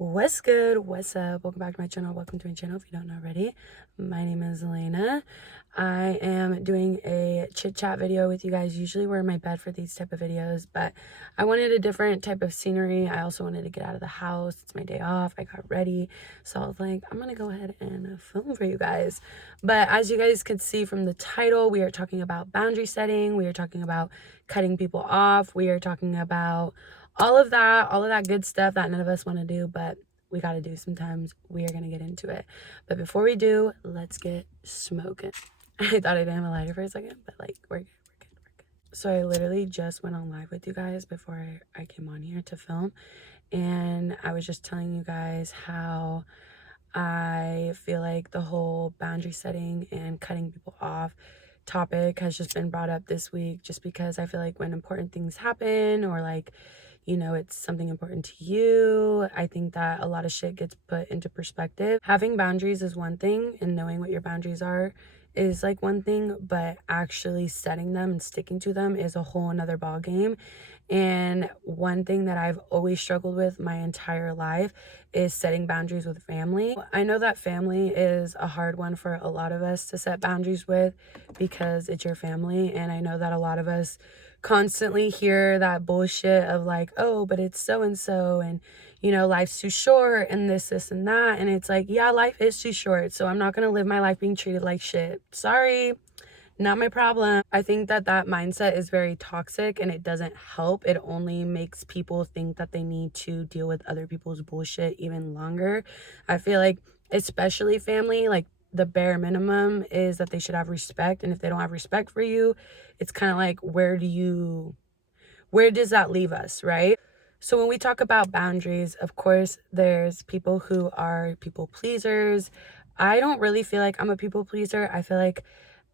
What's good? What's up? Welcome back to my channel. Welcome to my channel if you don't know already. My name is Elena. I am doing a chit chat video with you guys. Usually we're in my bed for these type of videos, but I wanted a different type of scenery. I also wanted to get out of the house. It's my day off. I got ready. So I was like, I'm gonna go ahead and film for you guys. But as you guys can see from the title, we are talking about boundary setting. We are talking about cutting people off. We are talking about all of that good stuff that none of us want to do, but we got to do sometimes. We are going to get into it. But before we do, let's get smoking. I thought I didn't have a lighter for a second, but like, we're good. So I literally just went on live with you guys before I came on here to film. And I was just telling you guys how I feel like the whole boundary setting and cutting people off topic has just been brought up this week, just because I feel like when important things happen, or like, you know, it's something important to you, I think that a lot of shit gets put into perspective. Having boundaries is one thing, and knowing what your boundaries are is like one thing, but actually setting them and sticking to them is a whole another ball game. And one thing that I've always struggled with my entire life is setting boundaries with family. I know that family is a hard one for a lot of us to set boundaries with because it's your family. And I know that a lot of us constantly hear that bullshit of like, oh, but it's so and so, and you know, life's too short, and this and that. And it's like, yeah, life is too short, so I'm not gonna live my life being treated like shit. Sorry, not my problem. I think that that mindset is very toxic, and it doesn't help. It only makes people think that they need to deal with other people's bullshit even longer. I feel like, especially family, like the bare minimum is that they should have respect. And if they don't have respect for you, it's kind of like, where does that leave us, right? So when we talk about boundaries, of course, there's people who are people pleasers. I don't really feel like I'm a people pleaser. I feel like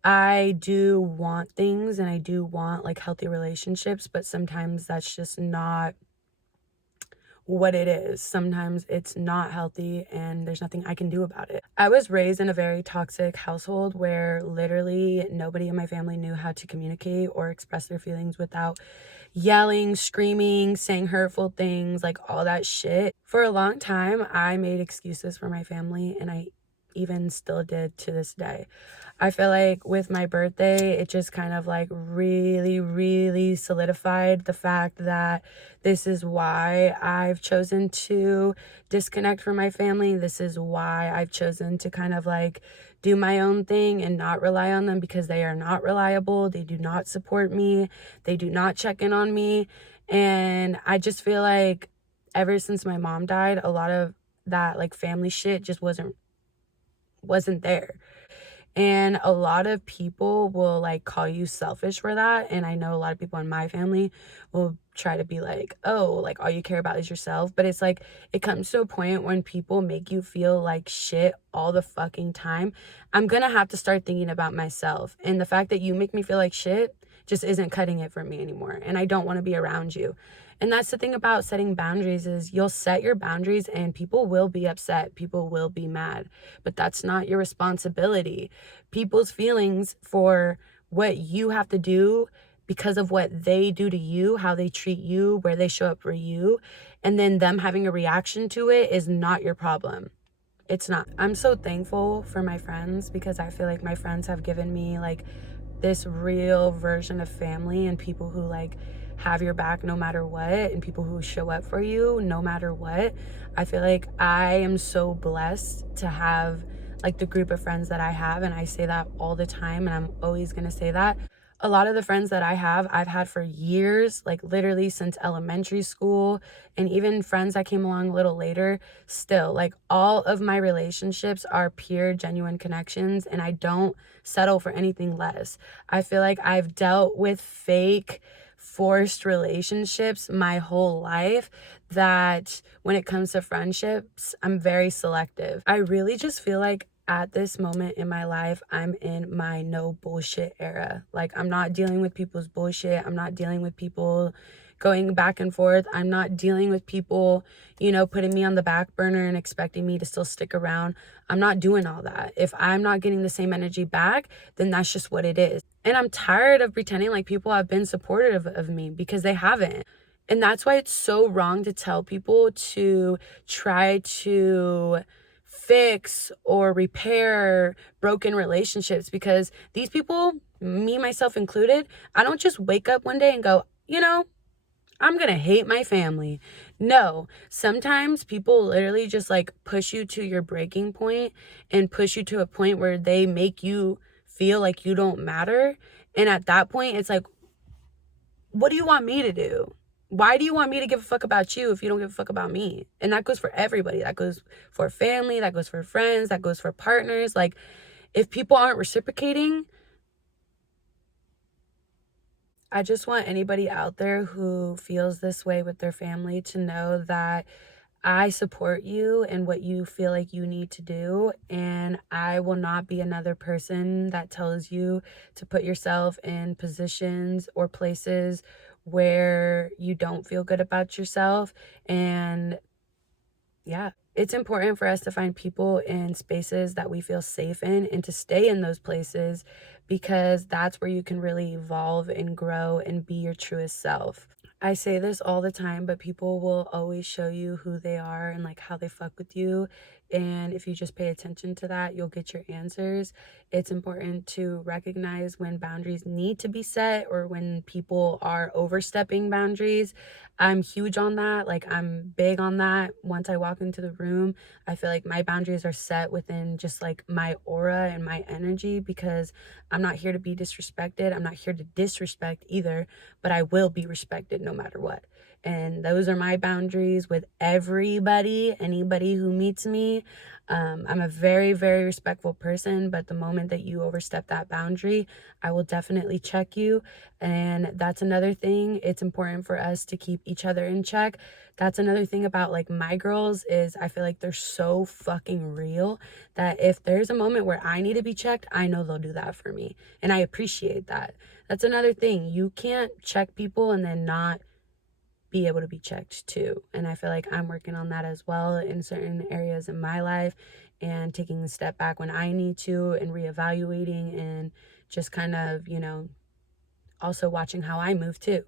I do want things, and I do want like healthy relationships, but sometimes that's just not what it is. Sometimes it's not healthy, and there's nothing I can do about it. I was raised in a very toxic household where literally nobody in my family knew how to communicate or express their feelings without yelling, screaming, saying hurtful things, like all that shit. For a long time, I made excuses for my family, and I even still did to this day. I feel like with my birthday, it just kind of like really solidified the fact that this is why I've chosen to disconnect from my family. This is why I've chosen to kind of like do my own thing and not rely on them, because they are not reliable. They do not support me. They do not check in on me. And I just feel like ever since my mom died, a lot of that like family shit just wasn't there. And a lot of people will like call you selfish for that. And I know a lot of people in my family will try to be like, oh, like all you care about is yourself. But it's like, it comes to a point when people make you feel like shit all the fucking time. I'm gonna have to start thinking about myself. And the fact that you make me feel like shit just isn't cutting it for me anymore. And I don't want to be around you. And that's the thing about setting boundaries, is you'll set your boundaries and people will be upset. People will be mad, but that's not your responsibility. People's feelings for what you have to do because of what they do to you, how they treat you, where they show up for you, and then them having a reaction to it is not your problem. It's not. I'm so thankful for my friends, because I feel like my friends have given me like this real version of family, and people who like have your back no matter what, and people who show up for you no matter what. I feel like I am so blessed to have like the group of friends that I have, and I say that all the time, and I'm always going to say that. A lot of the friends that I have, I've had for years, like literally since elementary school, and even friends that came along a little later. Still, like all of my relationships are pure, genuine connections, and I don't settle for anything less. I feel like I've dealt with fake, forced relationships my whole life, that when it comes to friendships, I'm very selective. I really just feel like at this moment in my life, I'm in my no bullshit era. Like, I'm not dealing with people's bullshit. I'm not dealing with people going back and forth. I'm not dealing with people, you know, putting me on the back burner and expecting me to still stick around. I'm not doing all that. If I'm not getting the same energy back, then that's just what it is. And I'm tired of pretending like people have been supportive of me, because they haven't. And that's why it's so wrong to tell people to try to fix or repair broken relationships, because these people, me, myself included, I don't just wake up one day and go, I'm gonna hate my family. No, sometimes people literally just like push you to your breaking point and push you to a point where they make you feel like you don't matter. And at that point, it's like, what do you want me to do? Why do you want me to give a fuck about you if you don't give a fuck about me? And that goes for everybody. That goes for family, that goes for friends, that goes for partners. Like, if people aren't reciprocating, I just want anybody out there who feels this way with their family to know that I support you and what you feel like you need to do. And I will not be another person that tells you to put yourself in positions or places where you don't feel good about yourself. And yeah, it's important for us to find people in spaces that we feel safe in and to stay in those places, because that's where you can really evolve and grow and be your truest self. I say this all the time, but people will always show you who they are and like how they fuck with you. And if you just pay attention to that, you'll get your answers. It's important to recognize when boundaries need to be set or when people are overstepping boundaries. I'm huge on that. Like, I'm big on that. Once I walk into the room, I feel like my boundaries are set within just like my aura and my energy, because I'm not here to be disrespected. I'm not here to disrespect either, but I will be respected no matter what. And those are my boundaries with everybody, anybody who meets me. I'm a very, very respectful person, but the moment that you overstep that boundary, I will definitely check you. And that's another thing. It's important for us to keep each other in check. That's another thing about like my girls, is I feel like they're so fucking real that if there's a moment where I need to be checked, I know they'll do that for me. And I appreciate that. That's another thing. You can't check people and then not be able to be checked too. And I feel like I'm working on that as well in certain areas in my life, and taking a step back when I need to, and reevaluating, and just kind of, also watching how I move too.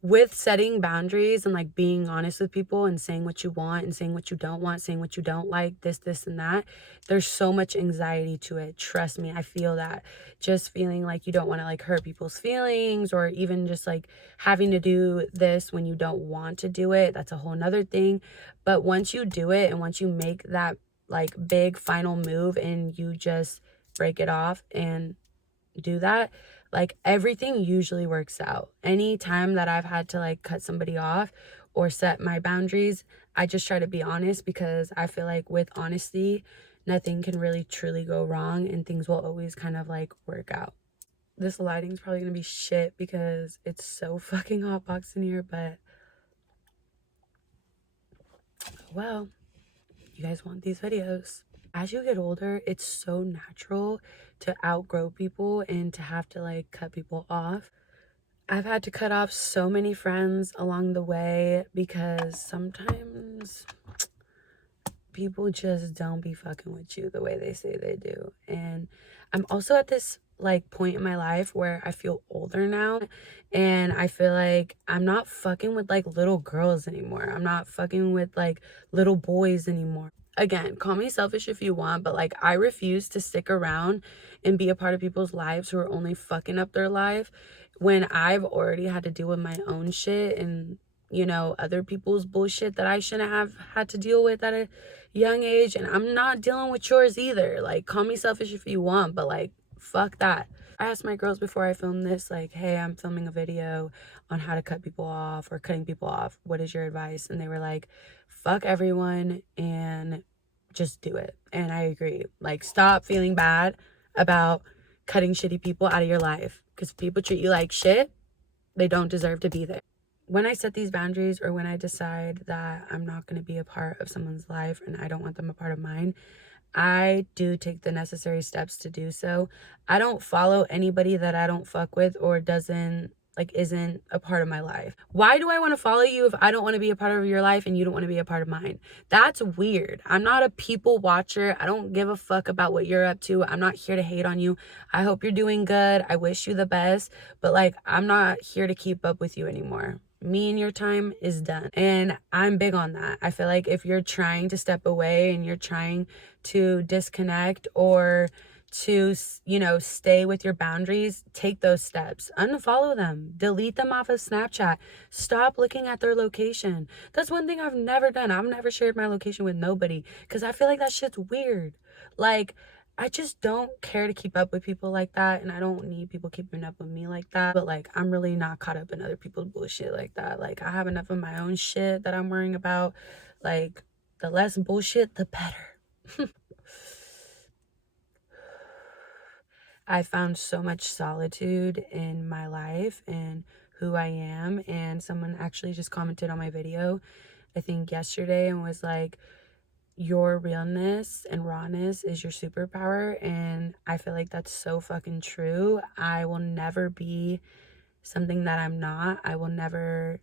With setting boundaries and like being honest with people and saying what you want and saying what you don't want, saying what you don't like, this and that, there's so much anxiety to it. Trust me, I feel that. Just feeling like you don't want to like hurt people's feelings, or even just like having to do this when you don't want to do it, that's a whole nother thing. But once you do it, and once you make that like big final move and you just break it off and do that, like everything usually works out. Any time that I've had to like cut somebody off or set my boundaries, I just try to be honest, because I feel like with honesty, nothing can really truly go wrong, and things will always kind of like work out. This lighting's probably gonna be shit because it's so fucking hotbox in here, but well, you guys want these videos. As you get older, it's so natural to outgrow people and to have to like cut people off. I've had to cut off so many friends along the way, because sometimes people just don't be fucking with you the way they say they do. And I'm also at this like point in my life where I feel older now, and I feel like I'm not fucking with like little girls anymore. I'm not fucking with like little boys anymore. Again, call me selfish if you want, but like I refuse to stick around and be a part of people's lives who are only fucking up their life when I've already had to deal with my own shit and other people's bullshit that I shouldn't have had to deal with at a young age. And I'm not dealing with yours either. Like, call me selfish if you want, but like, fuck that. I asked my girls before I filmed this, like, hey, I'm filming a video on how to cut people off or cutting people off. What is your advice? And they were like, fuck everyone and just do it. And I agree. Like, stop feeling bad about cutting shitty people out of your life, because if people treat you like shit, they don't deserve to be there. When I set these boundaries, or when I decide that I'm not going to be a part of someone's life and I don't want them a part of mine, I do take the necessary steps to do so. I don't follow anybody that I don't fuck with or isn't a part of my life. Why do I want to follow you if I don't want to be a part of your life and you don't want to be a part of mine? That's weird. I'm not a people watcher. I don't give a fuck about what you're up to. I'm not here to hate on you. I hope you're doing good. I wish you the best, but like, I'm not here to keep up with you anymore. Me and your time is done. And I'm big on that. I feel like if you're trying to step away and you're trying to disconnect or to, stay with your boundaries, take those steps. Unfollow them, delete them off of Snapchat, stop looking at their location. That's one thing I've never done. I've never shared my location with nobody because I feel like that shit's weird. Like, I just don't care to keep up with people like that, and I don't need people keeping up with me like that. But like, I'm really not caught up in other people's bullshit like that. Like, I have enough of my own shit that I'm worrying about. Like, the less bullshit, the better. I found so much solitude in my life and who I am. And someone actually just commented on my video, I think yesterday, and was like, your realness and rawness is your superpower. And I feel like that's so fucking true. I will never be something that I'm not. I will never,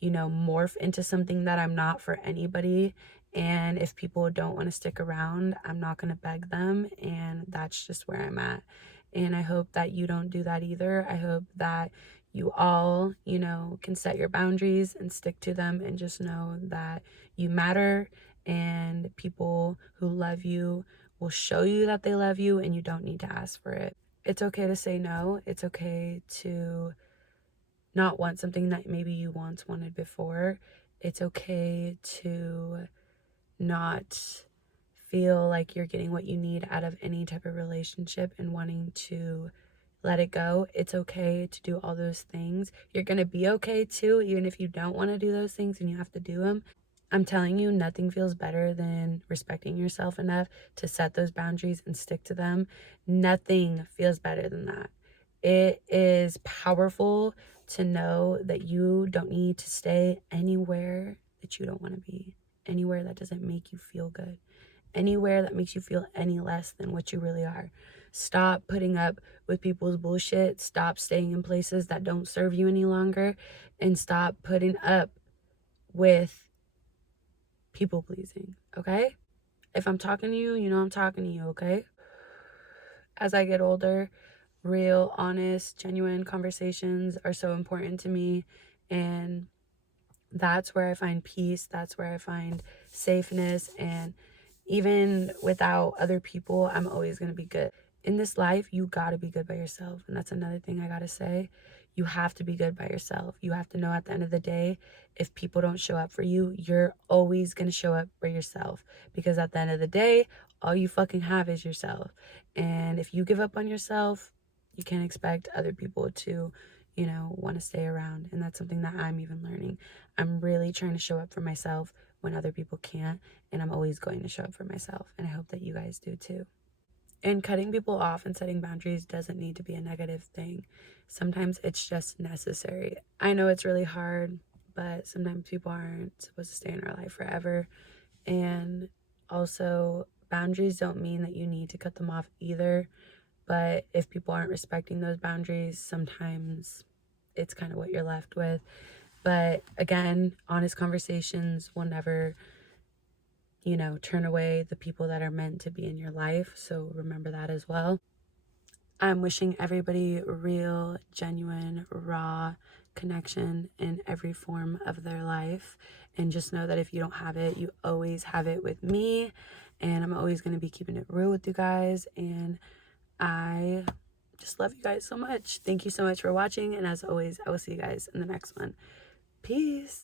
morph into something that I'm not for anybody. And if people don't want to stick around, I'm not going to beg them. And that's just where I'm at. And I hope that you don't do that either. I hope that you all, can set your boundaries and stick to them and just know that you matter, and people who love you will show you that they love you, and you don't need to ask for it. It's okay to say no. It's okay to not want something that maybe you once wanted before. It's okay to not feel like you're getting what you need out of any type of relationship and wanting to let it go. It's okay to do all those things. You're going to be okay too, even if you don't want to do those things and you have to do them. I'm telling you, nothing feels better than respecting yourself enough to set those boundaries and stick to them. Nothing feels better than that. It is powerful to know that you don't need to stay anywhere that you don't want to be, anywhere that doesn't make you feel good, anywhere that makes you feel any less than what you really are. Stop putting up with people's bullshit. Stop staying in places that don't serve you any longer. And stop putting up with people pleasing, okay? If I'm talking to you, you know I'm talking to you, okay? As I get older, real, honest, genuine conversations are so important to me. And that's where I find peace. That's where I find safeness. And even without other people, I'm always going to be good. In this life, you got to be good by yourself. And that's another thing I got to say. You have to be good by yourself. You have to know at the end of the day, if people don't show up for you, you're always going to show up for yourself. Because at the end of the day, all you fucking have is yourself. And if you give up on yourself, you can't expect other people to, want to stay around. And that's something that I'm even learning. I'm really trying to show up for myself when other people can't, and I'm always going to show up for myself, and I hope that you guys do too. And cutting people off and setting boundaries doesn't need to be a negative thing. Sometimes it's just necessary. I know it's really hard, but sometimes people aren't supposed to stay in our life forever. And also, boundaries don't mean that you need to cut them off either. But if people aren't respecting those boundaries, sometimes it's kind of what you're left with. But again, honest conversations will never, turn away the people that are meant to be in your life. So remember that as well. I'm wishing everybody real, genuine, raw connection in every form of their life. And just know that if you don't have it, you always have it with me. And I'm always going to be keeping it real with you guys. And I just love you guys so much. Thank you so much for watching. And as always, I will see you guys in the next one. Peace.